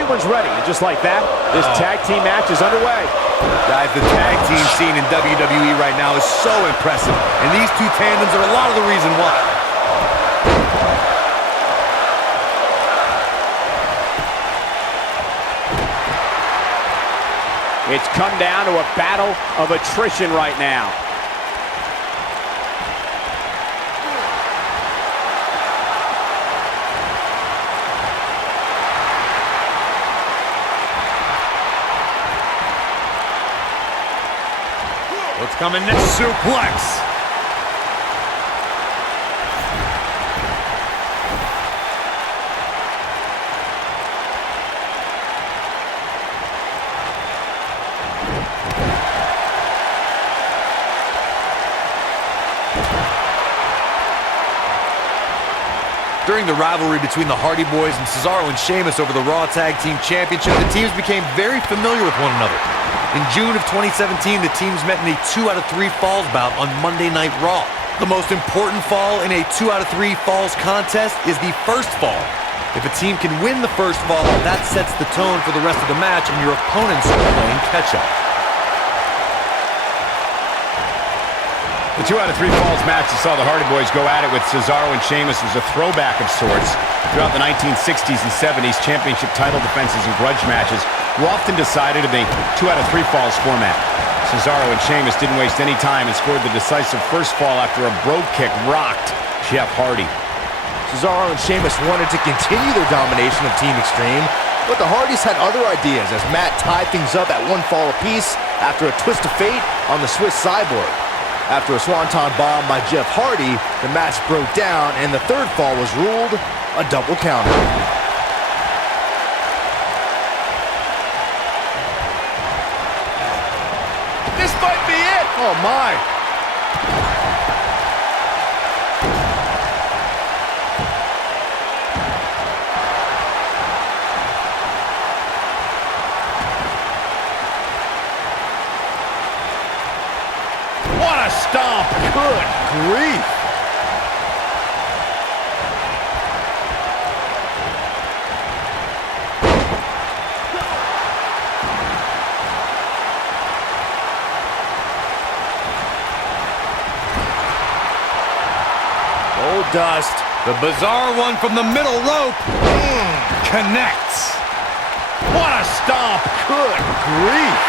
everyone's ready. And just like that, this tag team match is underway. Guys, the tag team scene in WWE right now is so impressive. And these two tandems are a lot of the reason why. It's come down to a battle of attrition right now. What's coming next? Suplex. During the rivalry between the Hardy Boys and Cesaro and Sheamus over the Raw Tag Team Championship, the teams became very familiar with one another. In June of 2017, the teams met in a 2 out of 3 falls bout on Monday Night Raw. The most important fall in a 2 out of 3 falls contest is the first fall. If a team can win the first fall, that sets the tone for the rest of the match, and your opponents are playing catch-up. The 2 out of 3 falls match that saw the Hardy Boys go at it with Cesaro and Sheamus was a throwback of sorts. Throughout the 1960s and 70s, championship title defenses and grudge matches were often decided in a 2 out of 3 falls format. Cesaro and Sheamus didn't waste any time and scored the decisive first fall after a brogue kick rocked Jeff Hardy. Cesaro and Sheamus wanted to continue their domination of Team Extreme, but the Hardys had other ideas as Matt tied things up at 1 fall apiece after a twist of fate on the Swiss Cyborg. After a swanton bomb by Jeff Hardy, the match broke down and the third fall was ruled a double counter. This might be it! Oh my! What a stomp! Good grief! Dust. The bizarre one from the middle rope. Connects. What a stomp. Good grief.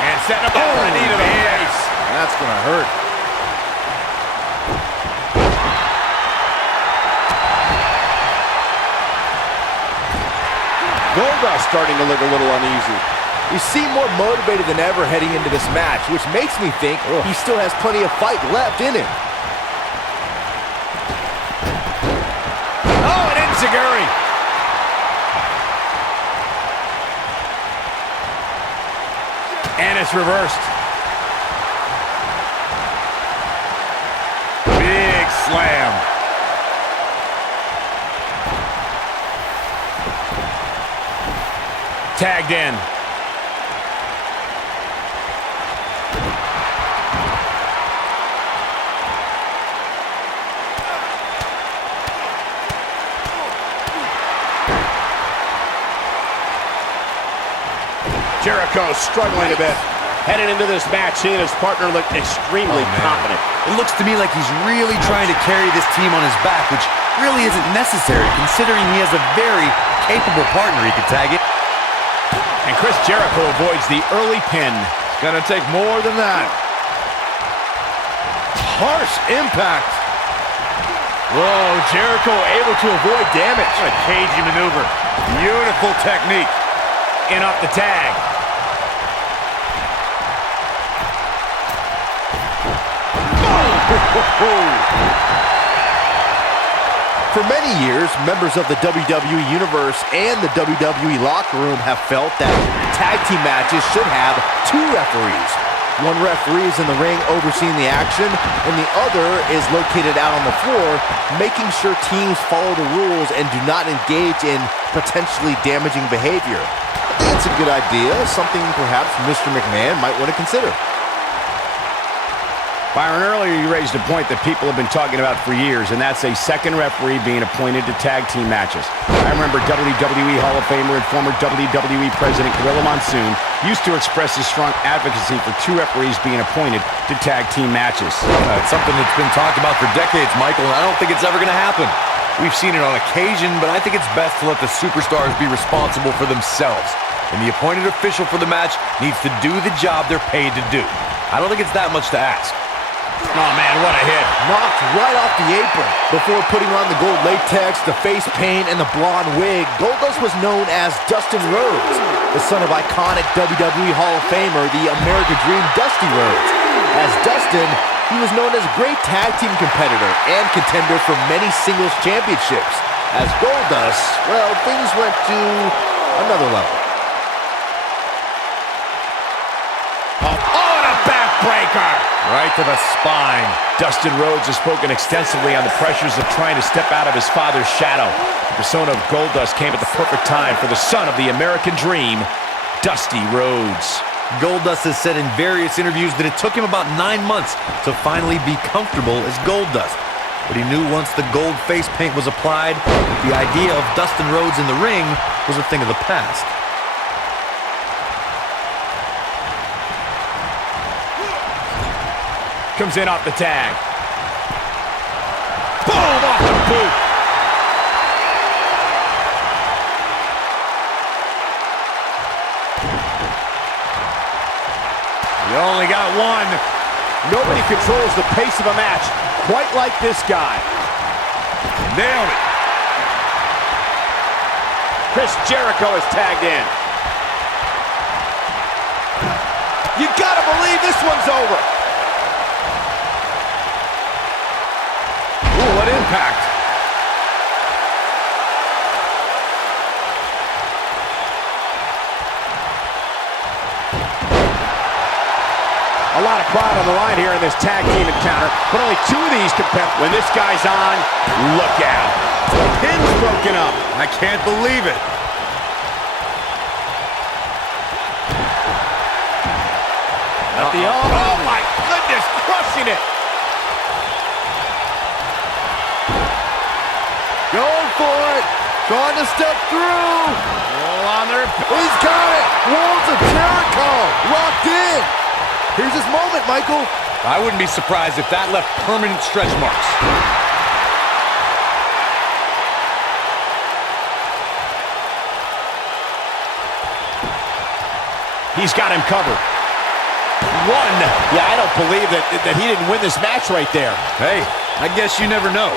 And setting up a knee to the face. That's gonna hurt. Goldust starting to look a little uneasy. He seemed more motivated than ever heading into this match, which makes me think he still has plenty of fight left in him. Enziguri. And it's reversed. Big slam. Tagged in. Jericho struggling a bit. Heading into this match, seeing his partner look extremely confident. It looks to me like he's really trying to carry this team on his back, which really isn't necessary, considering he has a very capable partner he could tag it. And Chris Jericho avoids the early pin. It's gonna take more than that. Harsh impact. Whoa, Jericho able to avoid damage. What a cagey maneuver. Beautiful technique. In up the tag. For many years, members of the WWE Universe and the WWE locker room have felt that tag team matches should have 2 referees. One referee is in the ring overseeing the action, and the other is located out on the floor, making sure teams follow the rules and do not engage in potentially damaging behavior. I think it's a good idea, something perhaps Mr. McMahon might want to consider. Byron, earlier you raised a point that people have been talking about for years, and that's a second referee being appointed to tag team matches. I remember WWE Hall of Famer and former WWE President Gorilla Monsoon used to express his strong advocacy for two referees being appointed to tag team matches. It's something that's been talked about for decades, Michael, and I don't think it's ever going to happen. We've seen it on occasion, but I think it's best to let the superstars be responsible for themselves. And the appointed official for the match needs to do the job they're paid to do. I don't think it's that much to ask. Oh, man, what a hit. Knocked right off the apron. Before putting on the gold latex, the face paint, and the blonde wig, Goldust was known as Dustin Rhodes, the son of iconic WWE Hall of Famer, the American Dream Dusty Rhodes. As Dustin, he was known as a great tag team competitor and contender for many singles championships. As Goldust, well, things went to another level. Breaker. Right to the spine. Dustin Rhodes has spoken extensively on the pressures of trying to step out of his father's shadow. The persona of Goldust came at the perfect time for the son of the American Dream, Dusty Rhodes. Goldust has said in various interviews that it took him about 9 months to finally be comfortable as Goldust. But he knew once the gold face paint was applied, the idea of Dustin Rhodes in the ring was a thing of the past. Comes in off the tag. Boom, off the boot. You only got one. Nobody controls the pace of a match quite like this guy. Nailed it. Chris Jericho is tagged in. You gotta believe this one's over. What impact. A lot of pride on the line here in this tag team encounter, but only two of these compete. When this guy's on, look out. The pin's broken up. I can't believe it. Oh my goodness, crushing it. Going for it. Trying to step through. Roll on there. He's got it. Walls of Jericho. Locked in. Here's his moment, Michael. I wouldn't be surprised if that left permanent stretch marks. He's got him covered. One. Yeah, I don't believe that he didn't win this match right there. Hey, I guess you never know.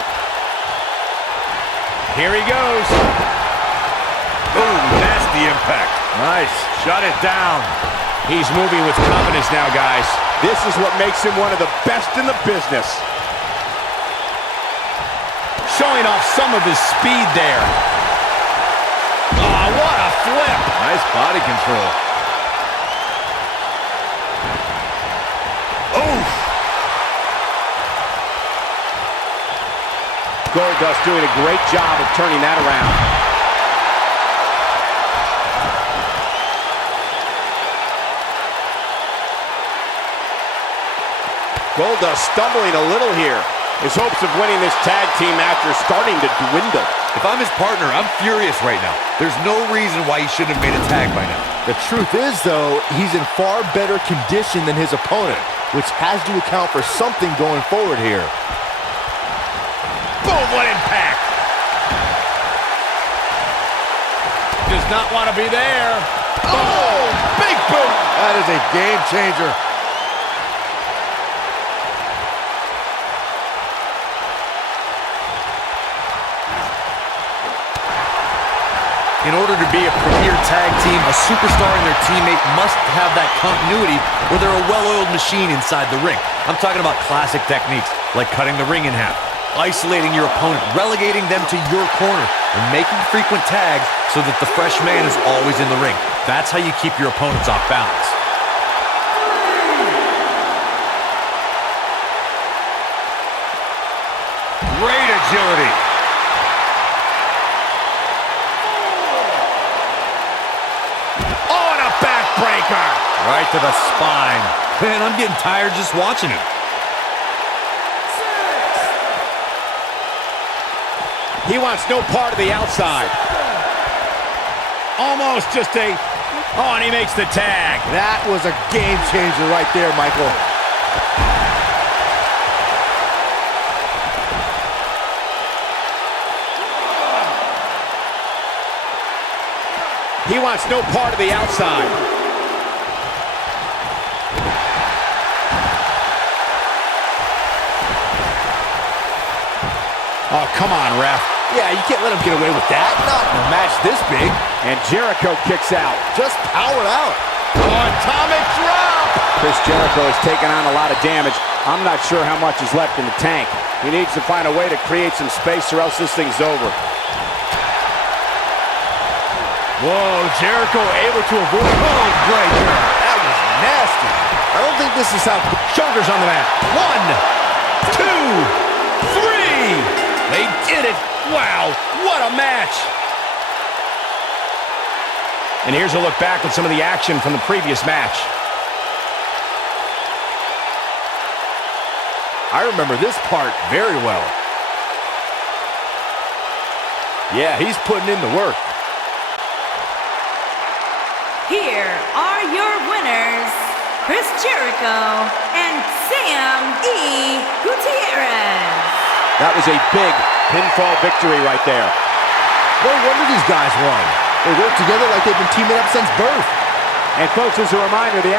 Here he goes. Ooh, nasty impact. Nice. Shut it down. He's moving with confidence now, guys. This is what makes him one of the best in the business. Showing off some of his speed there. Oh, what a flip. Nice body control. Oof. Goldust doing a great job of turning that around. Goldust stumbling a little here. His hopes of winning this tag team match are starting to dwindle. If I'm his partner, I'm furious right now. There's no reason why he shouldn't have made a tag by now. The truth is, though, he's in far better condition than his opponent, which has to account for something going forward here. Boom, what impact. Does not want to be there. Oh, big boot. That is a game changer. In order to be a premier tag team, a superstar and their teammate must have that continuity where they're a well-oiled machine inside the ring. I'm talking about classic techniques, like cutting the ring in half, isolating your opponent, relegating them to your corner, and making frequent tags so that the fresh man is always in the ring. That's how you keep your opponents off balance. Great agility. Breaker. Right to the spine. Man, I'm getting tired just watching him. He wants no part of the outside. Almost just a... Oh, and he makes the tag. That was a game changer right there, Michael. He wants no part of the outside. Oh, come on, ref. Yeah, you can't let him get away with that. Not in a match this big. And Jericho kicks out. Just powered out. Oh, atomic drop! Chris Jericho has taken on a lot of damage. I'm not sure how much is left in the tank. He needs to find a way to create some space or else this thing's over. Whoa, Jericho able to avoid. Oh, great. That was nasty. I don't think this is how... Shoulders on the mat. 1, 2, 3. They did it. Wow, what a match. And here's a look back at some of the action from the previous match. I remember this part very well. Yeah, he's putting in the work. Here are your winners, Chris Jericho and Sam E. Gutierrez. That was a big pinfall victory right there. No wonder these guys won. They work together like they've been teaming up since birth. And folks, as a reminder, the